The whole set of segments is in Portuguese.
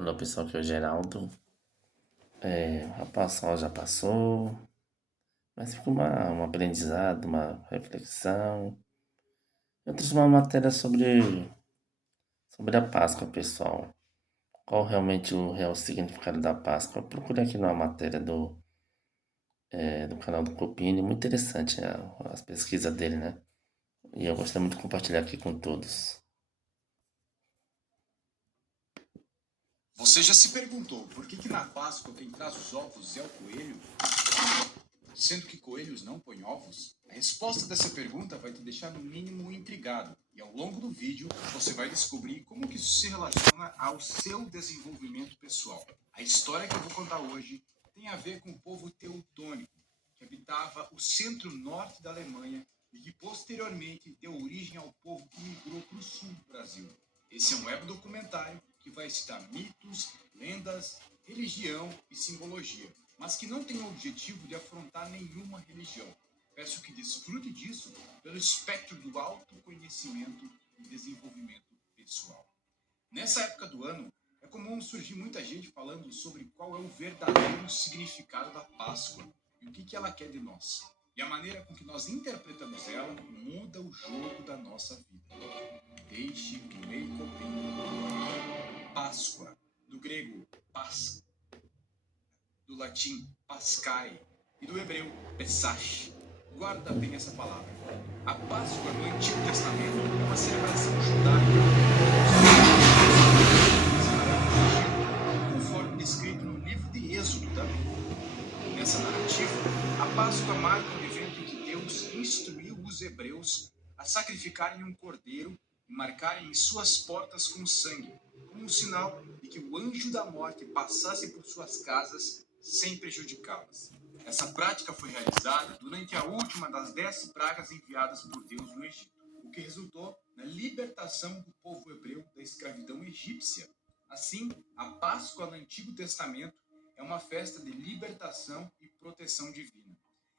Olá pessoal, aqui é o Geraldo. A Páscoa já passou, mas ficou um aprendizado, uma reflexão. Eu trouxe uma matéria sobre a Páscoa, pessoal. Qual realmente o real significado da Páscoa? Eu procurei aqui numa matéria do canal do Copini, muito interessante, né, as pesquisas dele, né? E eu gostaria muito de compartilhar aqui com todos. Você já se perguntou por que na Páscoa quem traz os ovos é o coelho, sendo que coelhos não põem ovos? A resposta dessa pergunta vai te deixar no mínimo intrigado, e ao longo do vídeo você vai descobrir como que isso se relaciona ao seu desenvolvimento pessoal. A história que eu vou contar hoje tem a ver com o povo teutônico, que habitava o centro-norte da Alemanha e que posteriormente deu origem ao povo que migrou para o sul do Brasil. Esse é um web documentário que vai citar mitos, lendas, religião e simbologia, mas que não tem o objetivo de afrontar nenhuma religião. Peço que desfrute disso pelo espectro do autoconhecimento e desenvolvimento pessoal. Nessa época do ano, é comum surgir muita gente falando sobre qual é o verdadeiro significado da Páscoa e o que ela quer de nós. E a maneira com que nós interpretamos ela muda o jogo da nossa vida. Deixe que o Lei Copini. Páscoa, do grego pas, do latim pascai e do hebreu pesach. Guarda bem essa palavra. A Páscoa no Antigo Testamento é uma celebração judaica conforme descrito no livro de Êxodo também. Nessa narrativa, a Páscoa marca um evento em que Deus instruiu os hebreus a sacrificarem um cordeiro e marcarem em suas portas com sangue, como um sinal de que o anjo da morte passasse por suas casas sem prejudicá-las. Essa prática foi realizada durante a última das 10 pragas enviadas por Deus no Egito, o que resultou na libertação do povo hebreu da escravidão egípcia. Assim, a Páscoa no Antigo Testamento é uma festa de libertação e proteção divina,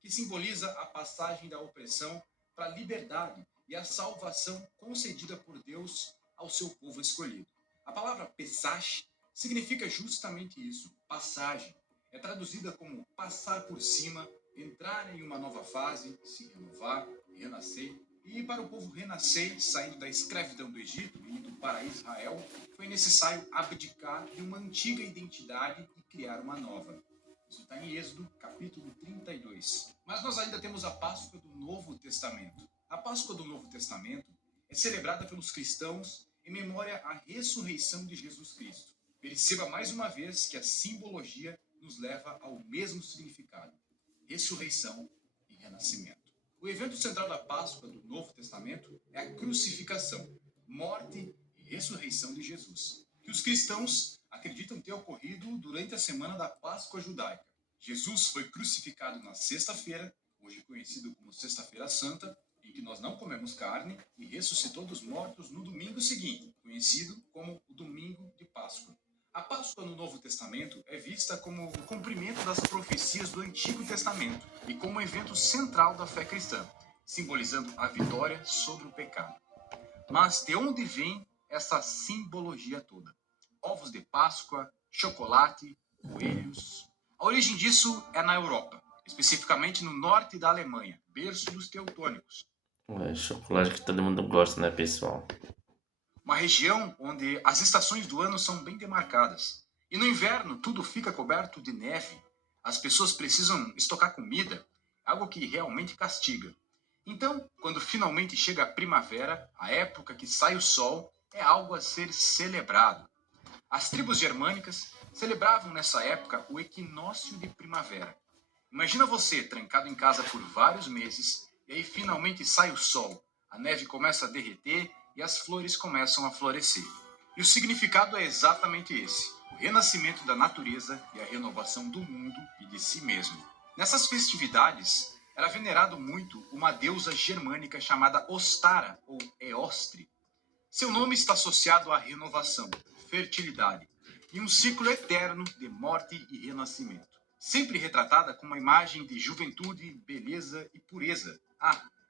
que simboliza a passagem da opressão para a liberdade e a salvação concedida por Deus ao seu povo escolhido. A palavra Pesach significa justamente isso, passagem. É traduzida como passar por cima, entrar em uma nova fase, se renovar, renascer. E para o povo renascer, saindo da escravidão do Egito e indo para Israel, foi necessário abdicar de uma antiga identidade e criar uma nova. Isso está em Êxodo, capítulo 32. Mas nós ainda temos a Páscoa do Novo Testamento. A Páscoa do Novo Testamento é celebrada pelos cristãos em memória à ressurreição de Jesus Cristo. Perceba mais uma vez que a simbologia nos leva ao mesmo significado: ressurreição e renascimento. O evento central da Páscoa do Novo Testamento é a crucificação, morte e ressurreição de Jesus, que os cristãos acreditam ter ocorrido durante a semana da Páscoa judaica. Jesus foi crucificado na sexta-feira, hoje conhecido como Sexta-feira Santa, em que nós não comemos carne, e ressuscitou dos mortos no domingo seguinte, conhecido como o Domingo de Páscoa. A Páscoa no Novo Testamento é vista como o cumprimento das profecias do Antigo Testamento e como um evento central da fé cristã, simbolizando a vitória sobre o pecado. Mas de onde vem essa simbologia toda? Ovos de Páscoa, chocolate, coelhos. A origem disso é na Europa, especificamente no norte da Alemanha, berço dos teutônicos. Chocolate que todo mundo gosta, né, pessoal? Uma região onde as estações do ano são bem demarcadas. E no inverno tudo fica coberto de neve. As pessoas precisam estocar comida, algo que realmente castiga. Então, quando finalmente chega a primavera, a época que sai o sol, é algo a ser celebrado. As tribos germânicas celebravam nessa época o equinócio de primavera. Imagina você trancado em casa por vários meses e aí finalmente sai o sol, a neve começa a derreter e as flores começam a florescer. E o significado é exatamente esse: o renascimento da natureza e a renovação do mundo e de si mesmo. Nessas festividades, era venerado muito uma deusa germânica chamada Ostara, ou Eostre. Seu nome está associado à renovação, fertilidade e um ciclo eterno de morte e renascimento. Sempre retratada com uma imagem de juventude, beleza e pureza.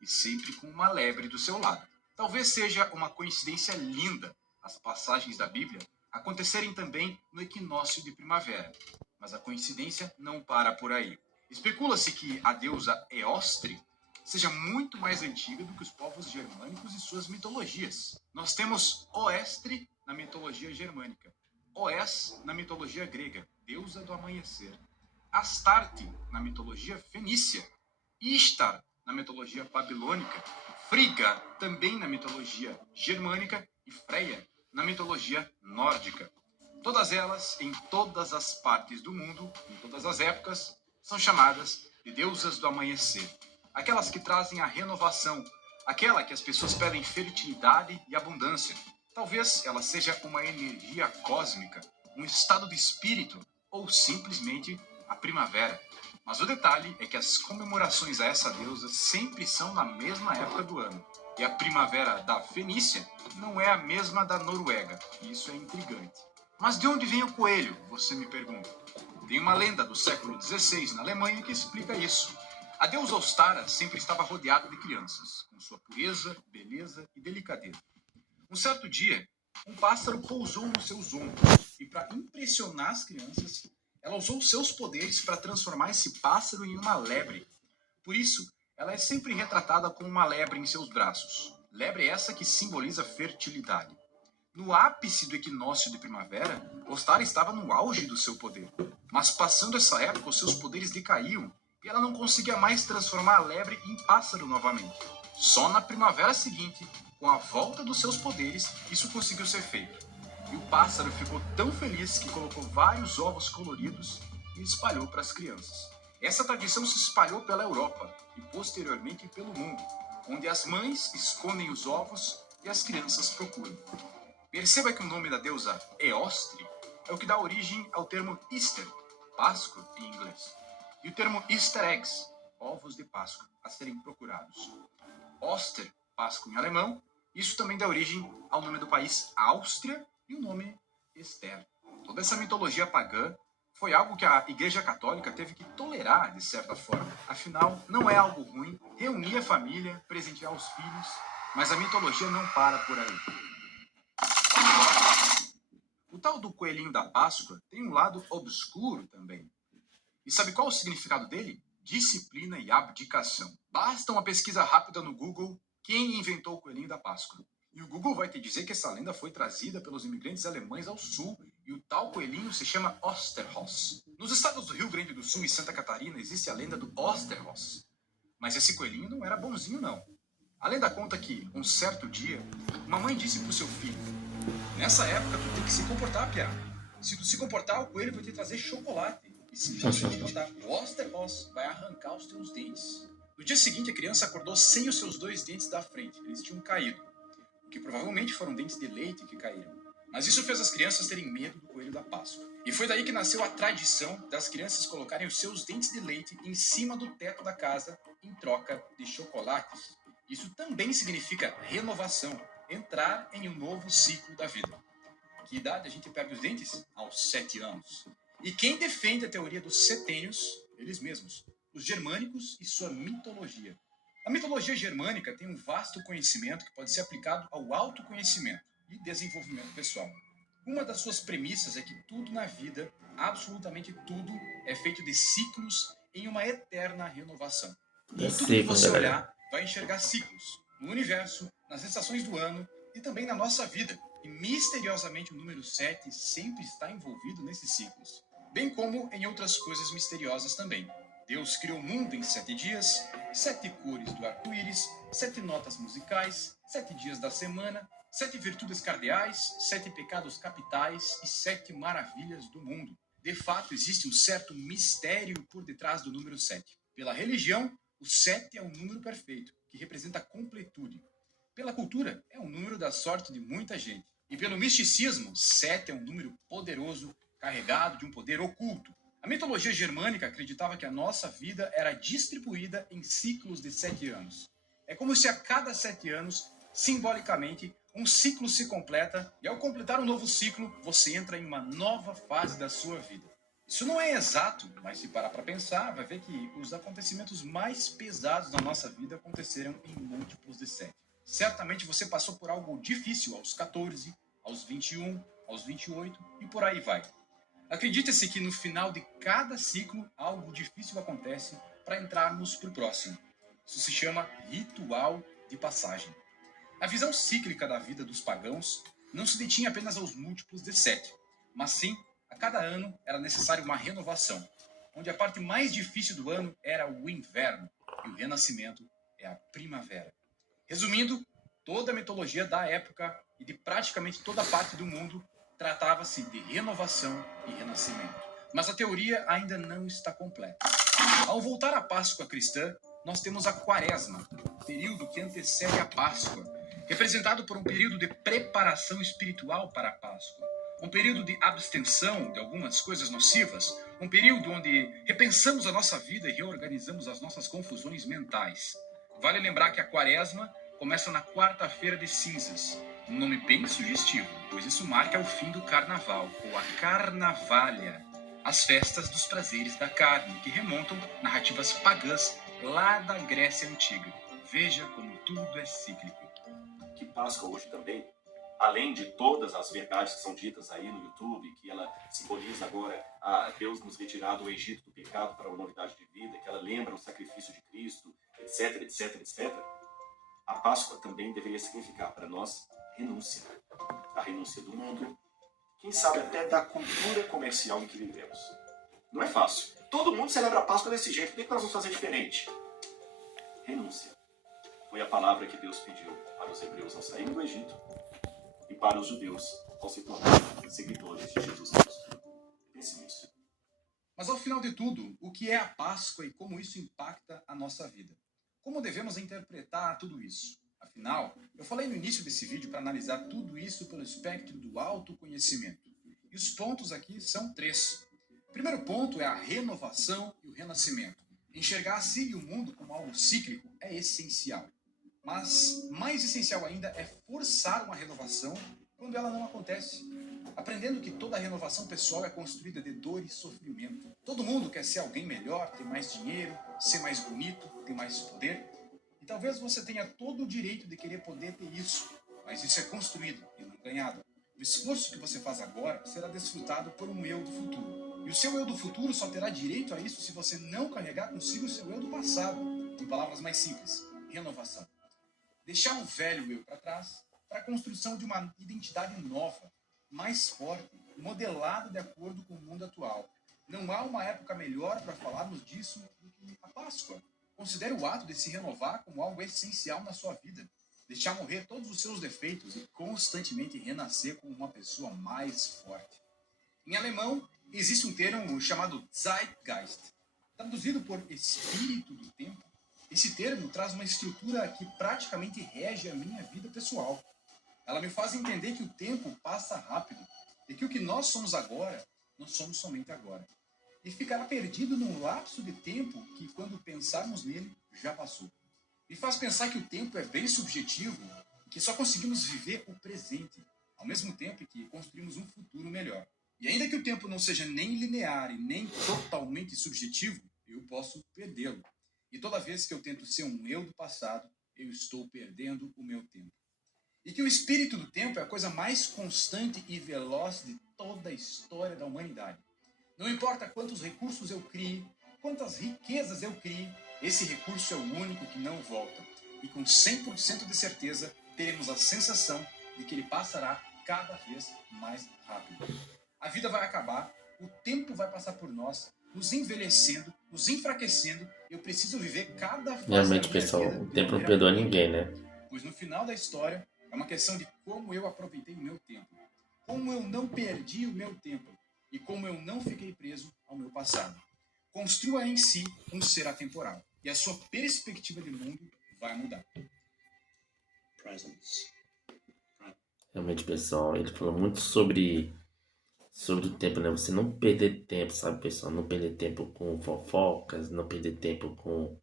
E sempre com uma lebre do seu lado. Talvez seja uma coincidência linda as passagens da Bíblia acontecerem também no equinócio de primavera. Mas a coincidência não para por aí. Especula-se que a deusa Eostre seja muito mais antiga do que os povos germânicos e suas mitologias. Nós temos Oestre na mitologia germânica, Oés na mitologia grega, deusa do amanhecer, Astarte na mitologia fenícia, Ishtar na mitologia babilônica, Frigga também na mitologia germânica e Freya na mitologia nórdica. Todas elas, em todas as partes do mundo, em todas as épocas, são chamadas de deusas do amanhecer. Aquelas que trazem a renovação, aquela que as pessoas pedem fertilidade e abundância. Talvez ela seja uma energia cósmica, um estado de espírito ou simplesmente a primavera. Mas o detalhe é que as comemorações a essa deusa sempre são na mesma época do ano. E a primavera da Fenícia não é a mesma da Noruega. E isso é intrigante. Mas de onde vem o coelho? Você me pergunta. Tem uma lenda do século XVI na Alemanha que explica isso. A deusa Ostara sempre estava rodeada de crianças, com sua pureza, beleza e delicadeza. Um certo dia, um pássaro pousou nos seus ombros e, para impressionar as crianças, ela usou seus poderes para transformar esse pássaro em uma lebre. Por isso, ela é sempre retratada com uma lebre em seus braços. Lebre essa que simboliza fertilidade. No ápice do equinócio de primavera, Ostara estava no auge do seu poder. Mas passando essa época, os seus poderes decaíam e ela não conseguia mais transformar a lebre em pássaro novamente. Só na primavera seguinte, com a volta dos seus poderes, isso conseguiu ser feito. E o pássaro ficou tão feliz que colocou vários ovos coloridos e espalhou para as crianças. Essa tradição se espalhou pela Europa e posteriormente pelo mundo, onde as mães escondem os ovos e as crianças procuram. Perceba que o nome da deusa Eostre é o que dá origem ao termo Easter, Páscoa em inglês, e o termo Easter eggs, ovos de Páscoa, a serem procurados. Oster, Páscoa em alemão, isso também dá origem ao nome do país Áustria e o nome Esther. Toda essa mitologia pagã foi algo que a Igreja Católica teve que tolerar de certa forma. Afinal, não é algo ruim reunir a família, presentear os filhos, mas a mitologia não para por aí. O tal do coelhinho da Páscoa tem um lado obscuro também. E sabe qual é o significado dele? Disciplina e abdicação. Basta uma pesquisa rápida no Google quem inventou o coelhinho da Páscoa. E o Google vai te dizer que essa lenda foi trazida pelos imigrantes alemães ao sul e o tal coelhinho se chama Osterhaus. Nos estados do Rio Grande do Sul e Santa Catarina existe a lenda do Osterhaus. Mas esse coelhinho não era bonzinho não. A lenda conta que, um certo dia, uma mãe disse para o seu filho: nessa época tu tem que se comportar, piá. Se tu se comportar, o coelho vai te trazer chocolate. E se tu se comportar, o Osterhaus vai arrancar os teus dentes. No dia seguinte, a criança acordou sem os seus dois dentes da frente. Eles tinham caído, que provavelmente foram dentes de leite que caíram. Mas isso fez as crianças terem medo do coelho da Páscoa. E foi daí que nasceu a tradição das crianças colocarem os seus dentes de leite em cima do teto da casa em troca de chocolates. Isso também significa renovação, entrar em um novo ciclo da vida. Que idade a gente perde os dentes? Aos 7 anos. E quem defende a teoria dos setênios? Eles mesmos, os germânicos e sua mitologia. A mitologia germânica tem um vasto conhecimento que pode ser aplicado ao autoconhecimento e desenvolvimento pessoal. Uma das suas premissas é que tudo na vida, absolutamente tudo, é feito de ciclos em uma eterna renovação. E tudo que você olhar vai enxergar ciclos no universo, nas estações do ano e também na nossa vida. E misteriosamente o número 7 sempre está envolvido nesses ciclos, bem como em outras coisas misteriosas também. Deus criou o mundo em 7 dias, 7 cores do arco-íris, 7 notas musicais, 7 dias da semana, 7 virtudes cardeais, 7 pecados capitais e 7 maravilhas do mundo. De fato, existe um certo mistério por detrás do número 7. Pela religião, o 7 é um número perfeito, que representa a completude. Pela cultura, é um número da sorte de muita gente. E pelo misticismo, 7 é um número poderoso, carregado de um poder oculto. A mitologia germânica acreditava que a nossa vida era distribuída em ciclos de 7 anos. É como se a cada 7 anos, simbolicamente, um ciclo se completa e ao completar um novo ciclo, você entra em uma nova fase da sua vida. Isso não é exato, mas se parar para pensar, vai ver que os acontecimentos mais pesados da nossa vida aconteceram em múltiplos de 7. Certamente você passou por algo difícil aos 14, aos 21, aos 28 e por aí vai. Acredita-se que no final de cada ciclo algo difícil acontece para entrarmos para o próximo. Isso se chama ritual de passagem. A visão cíclica da vida dos pagãos não se detinha apenas aos múltiplos de 7, mas sim, a cada ano era necessária uma renovação, onde a parte mais difícil do ano era o inverno e o renascimento é a primavera. Resumindo, toda a mitologia da época e de praticamente toda parte do mundo tratava-se de renovação e renascimento. Mas a teoria ainda não está completa. Ao voltar à Páscoa cristã, nós temos a Quaresma, período que antecede a Páscoa, representado por um período de preparação espiritual para a Páscoa, um período de abstenção de algumas coisas nocivas, um período onde repensamos a nossa vida e reorganizamos as nossas confusões mentais. Vale lembrar que a Quaresma começa na quarta-feira de cinzas, um nome bem sugestivo, pois isso marca o fim do Carnaval, ou a Carnavalha, as festas dos prazeres da carne, que remontam narrativas pagãs lá da Grécia Antiga. Veja como tudo é cíclico. Que Páscoa hoje também, além de todas as verdades que são ditas aí no YouTube, que ela simboliza agora a Deus nos retirar do Egito do pecado para uma novidade de vida, que ela lembra o sacrifício de Cristo, etc, etc, etc. A Páscoa também deveria significar para nós renúncia. A renúncia do mundo, quem sabe até da cultura comercial em que vivemos. Não é fácil. Todo mundo celebra a Páscoa desse jeito, por que nós vamos fazer diferente? Renúncia. Foi a palavra que Deus pediu para os hebreus ao saírem do Egito e para os judeus ao se tornarem seguidores de Jesus Cristo. Pense nisso. Mas ao final de tudo, o que é a Páscoa e como isso impacta a nossa vida? Como devemos interpretar tudo isso? Afinal, eu falei no início desse vídeo para analisar tudo isso pelo espectro do autoconhecimento. E os pontos aqui são 3. O primeiro ponto é a renovação e o renascimento. Enxergar a si e o mundo como algo cíclico é essencial. Mas mais essencial ainda é forçar uma renovação quando ela não acontece. Aprendendo que toda renovação pessoal é construída de dor e sofrimento. Todo mundo quer ser alguém melhor, ter mais dinheiro, ser mais bonito, ter mais poder. E talvez você tenha todo o direito de querer poder ter isso, mas isso é construído e não ganhado. O esforço que você faz agora será desfrutado por um eu do futuro. E o seu eu do futuro só terá direito a isso se você não carregar consigo o seu eu do passado. Em palavras mais simples, renovação. Deixar um velho eu para trás para a construção de uma identidade nova, mais forte, modelada de acordo com o mundo atual. Não há uma época melhor para falarmos disso do que a Páscoa. Considere o ato de se renovar como algo essencial na sua vida. Deixar morrer todos os seus defeitos e constantemente renascer como uma pessoa mais forte. Em alemão, existe um termo chamado Zeitgeist, traduzido por espírito do tempo. Esse termo traz uma estrutura que praticamente rege a minha vida pessoal. Ela me faz entender que o tempo passa rápido e que o que nós somos agora, nós somos somente agora. E ficará perdido num lapso de tempo que, quando pensarmos nele, já passou. Me faz pensar que o tempo é bem subjetivo e que só conseguimos viver o presente, ao mesmo tempo que construímos um futuro melhor. E ainda que o tempo não seja nem linear e nem totalmente subjetivo, eu posso perdê-lo. E toda vez que eu tento ser um eu do passado, eu estou perdendo o meu tempo. E que o espírito do tempo é a coisa mais constante e veloz de toda a história da humanidade. Não importa quantos recursos eu crie, quantas riquezas eu crie, esse recurso é o único que não volta. E com 100% de certeza, teremos a sensação de que ele passará cada vez mais rápido. A vida vai acabar, o tempo vai passar por nós, nos envelhecendo, nos enfraquecendo. Eu preciso viver cada fase Realmente, da minha pessoal, vida o de tempo não maneira perdoa plena. ninguém, né? Pois no final da história, é uma questão de como eu aproveitei o meu tempo, como eu não perdi o meu tempo e como eu não fiquei preso ao meu passado. Construa em si um ser atemporal e a sua perspectiva de mundo vai mudar. Presence. Realmente, pessoal, ele falou muito sobre o tempo, né? Você não perder tempo, sabe, pessoal? Não perder tempo com fofocas, não perder tempo com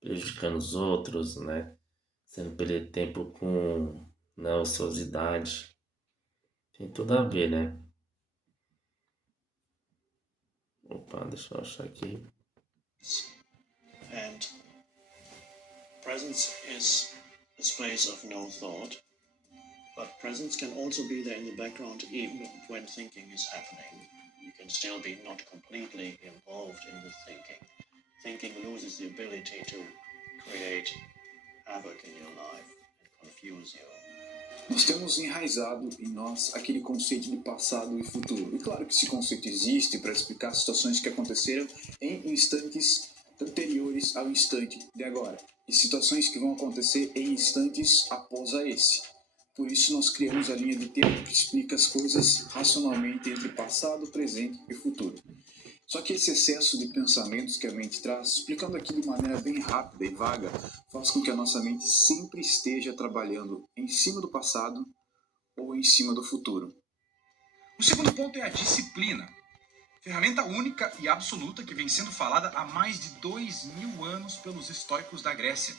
prejudicando os outros, né? Você não perder tempo com na ociosidade. Tem tudo a ver, né? Opa, deixa eu achar aqui. And presence is a space of no thought, But presence can also be there in the background even when thinking is happening. You can still be not completely involved in the thinking. Thinking loses the ability to create havoc in your life and confuse you. Nós temos enraizado em nós aquele conceito de passado e futuro. E claro que esse conceito existe para explicar situações que aconteceram em instantes anteriores ao instante de agora. E situações que vão acontecer em instantes após a esse. Por isso nós criamos a linha de tempo que explica as coisas racionalmente entre passado, presente e futuro. Só que esse excesso de pensamentos que a mente traz, explicando aqui de maneira bem rápida e vaga, faz com que a nossa mente sempre esteja trabalhando em cima do passado ou em cima do futuro. O segundo ponto é a disciplina. Ferramenta única e absoluta que vem sendo falada há mais de 2000 anos pelos estoicos da Grécia.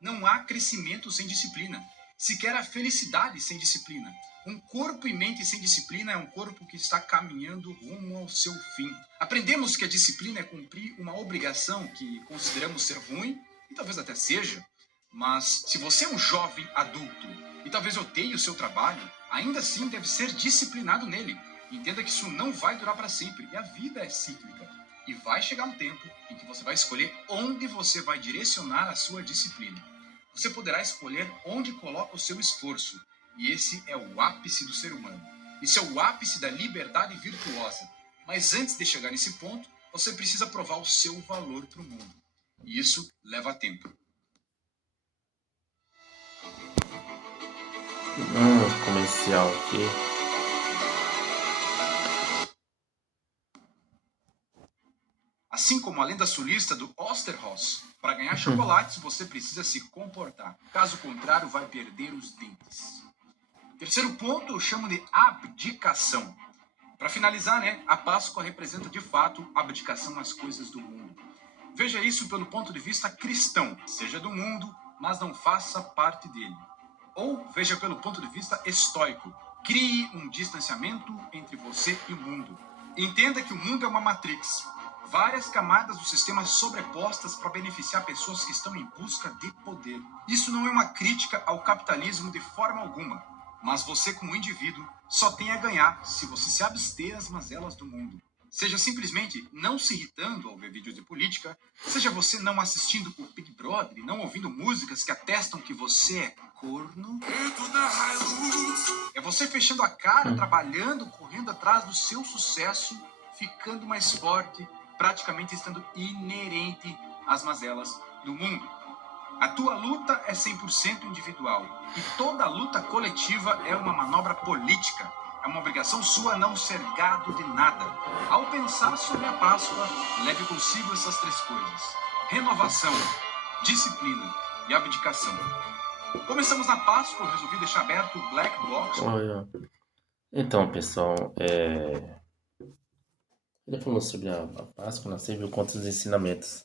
Não há crescimento sem disciplina, sequer a felicidade sem disciplina. Um corpo e mente sem disciplina é um corpo que está caminhando rumo ao seu fim. Aprendemos que a disciplina é cumprir uma obrigação que consideramos ser ruim, e talvez até seja, mas se você é um jovem adulto e talvez odeie o seu trabalho, ainda assim deve ser disciplinado nele. Entenda que isso não vai durar para sempre, e a vida é cíclica. E vai chegar um tempo em que você vai escolher onde você vai direcionar a sua disciplina. Você poderá escolher onde coloca o seu esforço, e esse é o ápice do ser humano. Isso é o ápice da liberdade virtuosa. Mas antes de chegar nesse ponto, você precisa provar o seu valor para o mundo. E isso leva tempo. Comercial aqui. Assim como a lenda sulista do Osterhaus, para ganhar chocolates você precisa se comportar. Caso contrário, vai perder os dentes. Terceiro ponto eu chamo de abdicação. Para finalizar, a Páscoa representa de fato abdicação às coisas do mundo. Veja isso pelo ponto de vista cristão. Seja do mundo, mas não faça parte dele. Ou veja pelo ponto de vista estoico. Crie um distanciamento entre você e o mundo. Entenda que o mundo é uma matrix. Várias camadas do sistema sobrepostas para beneficiar pessoas que estão em busca de poder. Isso não é uma crítica ao capitalismo de forma alguma. Mas você, como indivíduo, só tem a ganhar se você se abster das mazelas do mundo. Seja simplesmente não se irritando ao ver vídeos de política, seja você não assistindo o Big Brother e não ouvindo músicas que atestam que você é corno. É você fechando a cara, trabalhando, correndo atrás do seu sucesso, ficando mais forte, praticamente estando inerente às mazelas do mundo. A tua luta é 100% individual e toda luta coletiva é uma manobra política. É uma obrigação sua não ser gado de nada. Ao pensar sobre a Páscoa, leve consigo essas três coisas: renovação, disciplina e abdicação. Começamos na Páscoa, eu resolvi deixar aberto o Black Box. Então, pessoal, ele falou sobre a Páscoa, né? Você viu quantos ensinamentos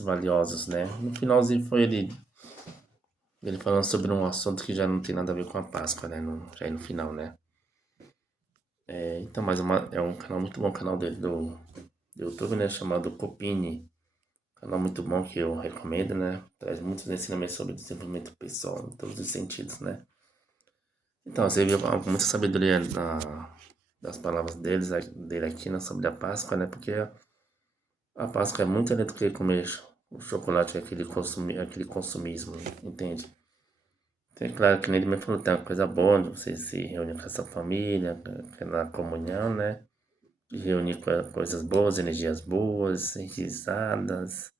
valiosos, né? No finalzinho foi ele falando sobre um assunto que já não tem nada a ver com a Páscoa, né? Já no final, né? Então, é um canal muito bom, canal dele do YouTube, né? Chamado Copini. Canal muito bom que eu recomendo, né? Traz muitos ensinamentos sobre desenvolvimento pessoal, em todos os sentidos, né? Então, você viu muita sabedoria das palavras dele aqui, né? Sobre a Páscoa, né? Porque a Páscoa é muito além do que comer o chocolate, aquele consumismo, entende? Então, é claro que nele me falou, tem uma coisa boa de você se reunir com essa família, na comunhão, né? De reunir coisas boas, energias boas, risadas,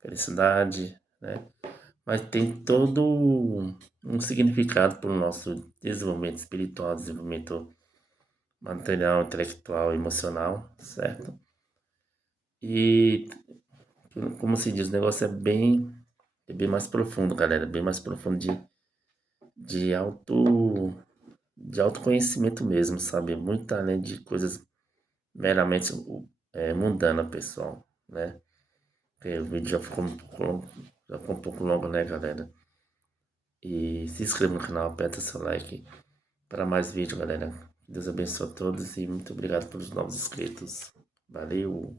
felicidade, né? Mas tem todo um significado para o nosso desenvolvimento espiritual, desenvolvimento material, intelectual, emocional, certo? E, como se diz, o negócio é bem mais profundo, galera, bem mais profundo de autoconhecimento mesmo, sabe? Muito além de coisas meramente mundanas, pessoal, né? Porque o vídeo já ficou um pouco longo, né, galera? E se inscreva no canal, aperta seu like para mais vídeos, galera. Deus abençoe a todos e muito obrigado pelos novos inscritos. Valeu!